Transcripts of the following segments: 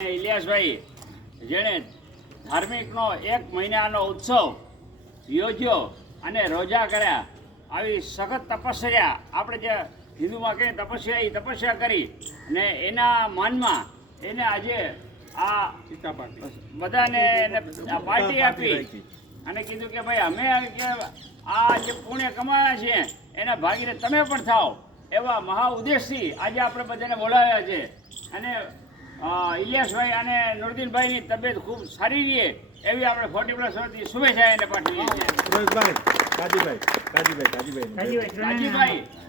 ઇલિયાસભાઈ જેણે ધાર્મિકનો 1 મહિનાનો ઉત્સવ યોજ્યો અને રોજા કર્યા, આવી સખત તપસ્યા, આપણે જે હિન્દુમાં કહીએ તપસ્યા, એ તપસ્યા કરી અને એના માનમાં એને આજે આ બધાને પાર્ટી આપી અને કીધું કે ભાઈ અમે આ જે પુણ્ય કમાયા છે એના ભાગીને તમે પણ થાઓ, એવા મહા ઉદ્દેશથી આજે આપણે બધાને બોલાવ્યા છે. અને ઇલિયાસભાઈ અને નુરદીનભાઈની તબિયત ખૂબ સારી રહે એવી આપણે 40+ વર્ષથી શુભેચ્છા એને પાઠવીએ છીએ. કાજીભાઈ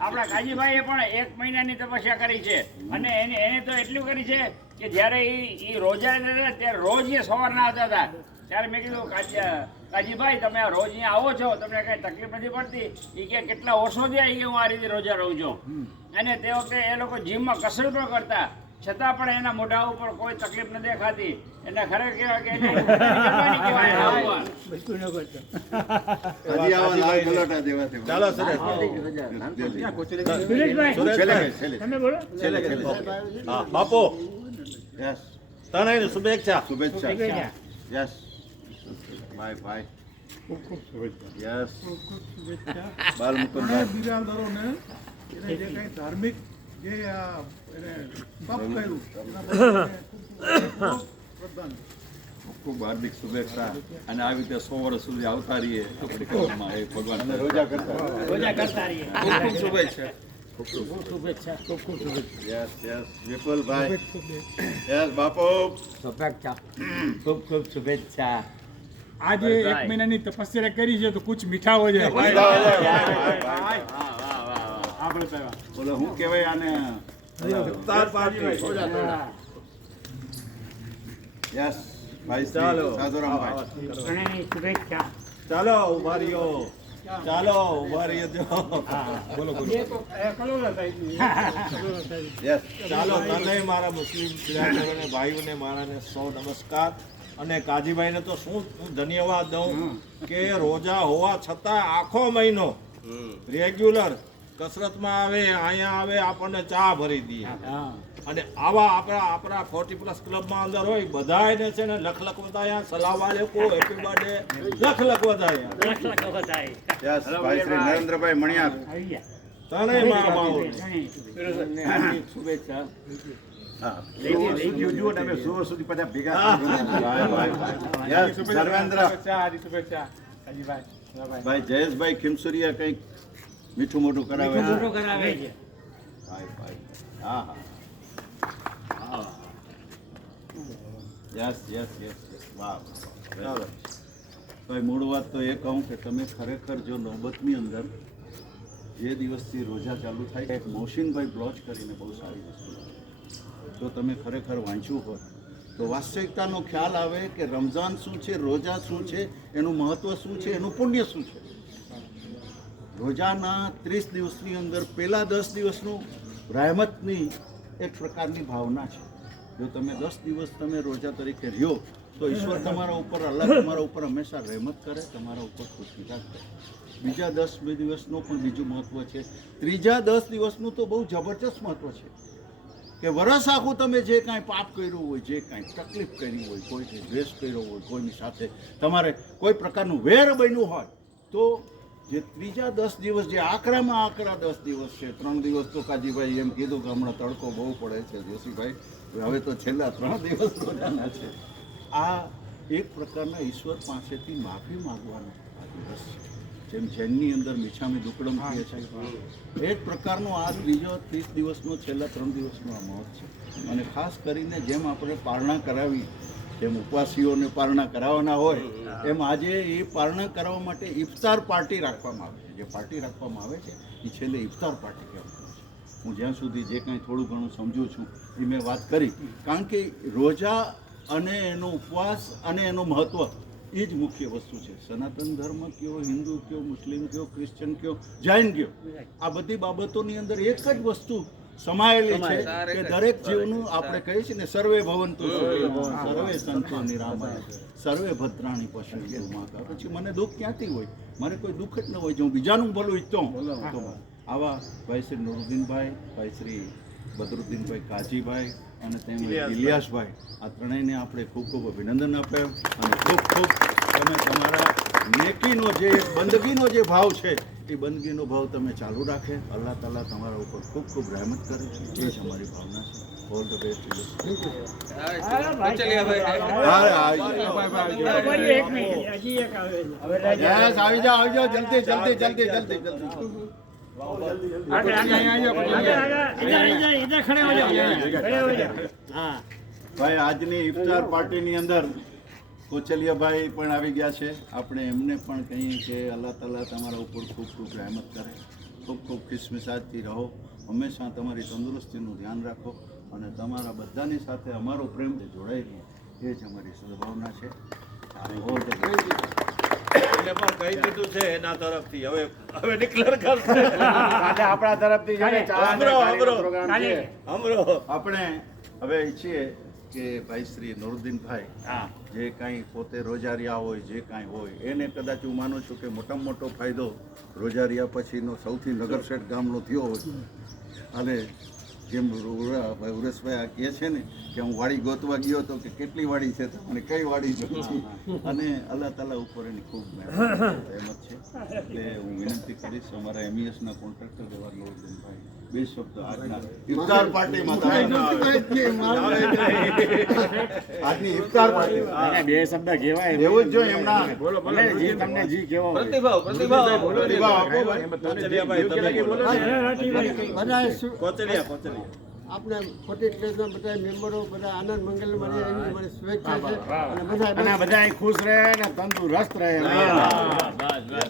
આપણા કાજીભાઈએ પણ 1 મહિનાની તપસ્યા કરી છે અને એને તો એટલું કરી છે કે જ્યારે એ રોજા હતા ત્યારે રોજ એ સવારના આવતા હતા. ત્યારે મેં કીધું કાજીભાઈ તમે આ રોજ અહીંયા આવો છો, તમને કઈ તકલીફ નથી પડતી? એ કે કેટલા વર્ષોથી એ હું આ રીતે રોજા રહું છું. અને તે વખતે એ લોકો જીમમાં કસરત પણ કરતા, છતાં પણ એના મોઢા ઉપર કોઈ તકલીફ ન દેખાતી. એને ખરેખર કહેવાય કે બાપુ તને શુભેચ્છા. Yes bye bye. યસ બાલ મુકુંદભાઈ બિરાદરોને એને જે કંઈ ધાર્મિક જે એને તપ કર્યું ખૂબ હાર્દિક શુભેચ્છા અને આવી રીતે 100 વર્ષ સુધી આવતા રહીએ આપણી કલમમાં. એ ભગવાન રોજા કરતા રહીએ. ખૂબ શુભેચ્છા. ખૂબ શુભેચ્છા. યસ યસ વિપુલભાઈ. યસ બાપુ શુભેચ્છા. ખૂબ શુભેચ્છા. આજે 1 મહિનાની તપસ્યા કરી છે તો કુછ મીઠા હો જાય. બોલો હું કહેવાય આને યસ ભાઈ. ચાલો સાધુરામભાઈ શુભેચ્છા. ચાલો ઉભા રહ્યો. ચાલો ઉભા રહ્યો. બોલો બોલો. યસ ચાલો તને મારા મુસ્લિમ બિરાદરોને ભાઈઓને મારાને 100 નમસ્કાર. અને કાજીભાઈને તો શું હું ધન્યવાદ દઉં કે રોજા હોવા છતાં આખો મહિનો રેગ્યુલર કસરતમાં આવે, અહીંયા આવે, આપણને ચા ભરી દે. અને આવા આપણા 40+ ક્લબમાં અંદર હોય બધાને છે ને લખ વધાયા, સલામ આલેકુમ, હેપી બર્થડે, લખ વધાયા. યસ ભાઈ શ્રી નરેન્દ્રભાઈ મણિયાર તને મારા બાઉ શુભેચ્છા. ભાઈ જયેશભાઈ ખીમસુરિયા કઈક મીઠું મોટું કરાવે છે. હા હા યસ યસ યસ વાહ. મૂળ વાત તો એ કહું કે તમે ખરેખર જો નોબતની અંદર જે દિવસથી રોજા ચાલુ થાય, એક મોહસિનભાઈ બ્લોચ કરીને બહુ સારી વસ્તુ, જો તમે ખરેખર વાંચ્યું હોય તો વાસ્તવિકતાનો ખ્યાલ આવે કે રમઝાન શું છે, રોજા શું છે, એનું મહત્વ શું છે, એનું પુણ્ય શું છે. રોજાના 30 દિવસની અંદર પહેલા 10 દિવસનું રહેમતની એક પ્રકારની ભાવના છે. જો તમે 10 દિવસ તમે રોજા તરીકે રહ્યો તો ઈશ્વર તમારા ઉપર, અલ્લાહ તમારા ઉપર હંમેશા રહેમત કરે, તમારા ઉપર ખુશમિજાજ કરે. બીજા 10 દિવસનું પણ બીજું મહત્વ છે. ત્રીજા 10 દિવસનું તો બહુ જબરજસ્ત મહત્વ છે કે વરસ આખું તમે જે કાંઈ પાપ કર્યું હોય, જે કાંઈ તકલીફ કરી હોય, કોઈને દ્વેષ કર્યો હોય, કોઈની સાથે તમારે કોઈ પ્રકારનું વેર બન્યું હોય, તો જે ત્રીજા 10 દિવસ, જે આકરામાં આકરા 10 દિવસ છે, 3 દિવસ તો કાજીભાઈ એમ કીધું કે હમણાં તડકો બહુ પડે છે જોશીભાઈ, હવે તો છેલ્લા 3 દિવસ રોજાના છે. આ એક પ્રકારના ઈશ્વર પાસેથી માફી માગવાનો આ દિવસ છે. જેમ જૈનની અંદર મીઠામી દુકડમ કહે છે, એક પ્રકારનો આ ત્રીજો 30 દિવસનો છેલ્લા 3 દિવસનો આ મહત્વ છે. અને ખાસ કરીને જેમ આપણે પારણા કરાવી, જેમ ઉપવાસીઓને પારણા કરાવવાના હોય, એમ આજે એ પારણા કરાવવા માટે ઇફતાર પાર્ટી રાખવામાં આવે છે. જે પાર્ટી રાખવામાં આવે છે એ છેલ્લે ઇફતાર પાર્ટી કહેવામાં આવે છે. હું જ્યાં સુધી જે કાંઈ થોડું ઘણું સમજું છું એ મેં વાત કરી, કારણ કે રોજા અને એનો ઉપવાસ અને એનું મહત્ત્વ એ જ મુખ્ય વસ્તુ છે. સનાતન ધર્મ કયો, હિન્દુ કયો, મુસ્લિમ કયો, ક્રિશ્ચન કયો, જૈન કયો, આ બધી બાબતોની અંદર એક જ વસ્તુ સમાયેલી છે કે દરેક જીવનું આપણે કહીએ છીએ ને સર્વે ભવંતુ સુખિનો, સર્વે સંતો નિરામયા, સર્વે ભદ્રાણી પશ્યન્તુ મા. પછી મને દુઃખ ક્યાંથી હોય? મારે કોઈ દુઃખ જ ન હોય. જો હું બીજાનું ભલું ઈચ્છતો આવા ભાઈ શ્રી નુરુદ્દીનભાઈ, ભાઈ શ્રી બદરુદ્દીનભાઈ કાજીભાઈ, અને તેમજ ઇલિયાસભાઈ, આ ત્રણેયને આપણે ખૂબ ખૂબ અભિનંદન આપ્યા અને ખૂબ ખૂબ તમે તમારા નેકીનો જે બંદગીનો જે ભાવ છે એ બંદગીનો ભાવ તમે ચાલુ રાખે. અલ્લાહ તાલા તમારા ઉપર ખૂબ ખૂબ રહેમત કરે, એ જ અમારી ભાવના છે. All the best. આવી જાઓ જલ્દી જલ્દી જલ્દી જલ્દી જલ્દી. ભાઈ, આજની ઇફતાર પાર્ટીની અંદર કોચલિયાભાઈ પણ આવી ગયા છે. આપણે એમને પણ કહીએ કે અલ્લાહ તાલા તમારા ઉપર ખૂબ ખૂબ રહેમત કરે, ખૂબ ખૂબ ખુશમિજાજથી રહો, હંમેશા તમારી તંદુરસ્તીનું ધ્યાન રાખો અને તમારા બધાની સાથે અમારો પ્રેમ જોડાઈ રહે, એ જ અમારી સદભાવના છે. એને પણ કહી દીધું છે એના તરફથી હવે ડિક્લેર કરશે આપણા તરફથી આપણે હવે ઈચ્છીએ કે ભાઈ શ્રી નુરુદ્દીનભાઈ જે કાંઈ પોતે રોજારિયા હોય, જે કાંઈ હોય, એને કદાચ હું માનું છું કે મોટામાં મોટો ફાયદો રોજારિયા પછીનો સૌથી નગરશેઠ ગામનો થયો હોય. અને જેમ ઉરેશભાઈ આ કહે છે ને કે હું વાડી ગોતવા ગયો હતો કે કેટલી વાડી છે, મને કઈ વાડી જોઈ, અને અલ્લાહ તાલા ઉપર એની ખૂબ મહેમત છે. એટલે હું વિનંતી કરીશ અમારા MES ના કોન્ટ્રાક્ટર એવા નુરુદ્દીનભાઈ બે શબ્દ આજના ઇફતાર પાર્ટીમાં આજની ઇફતાર પાર્ટીમાં બે શબ્દ કહેવાય એવું જ જોઈએ એમના જી તમને જી કેવો પ્રતિભાવ આપો ભાઈ. આપણે ખોટી ટ્રેસના બધા મેમ્બરો બધા આનંદ મંગલ મળે એની મને શુભેચ્છા છે અને બધા બધા ખુશ રહે ને તંદુરસ્ત રહે.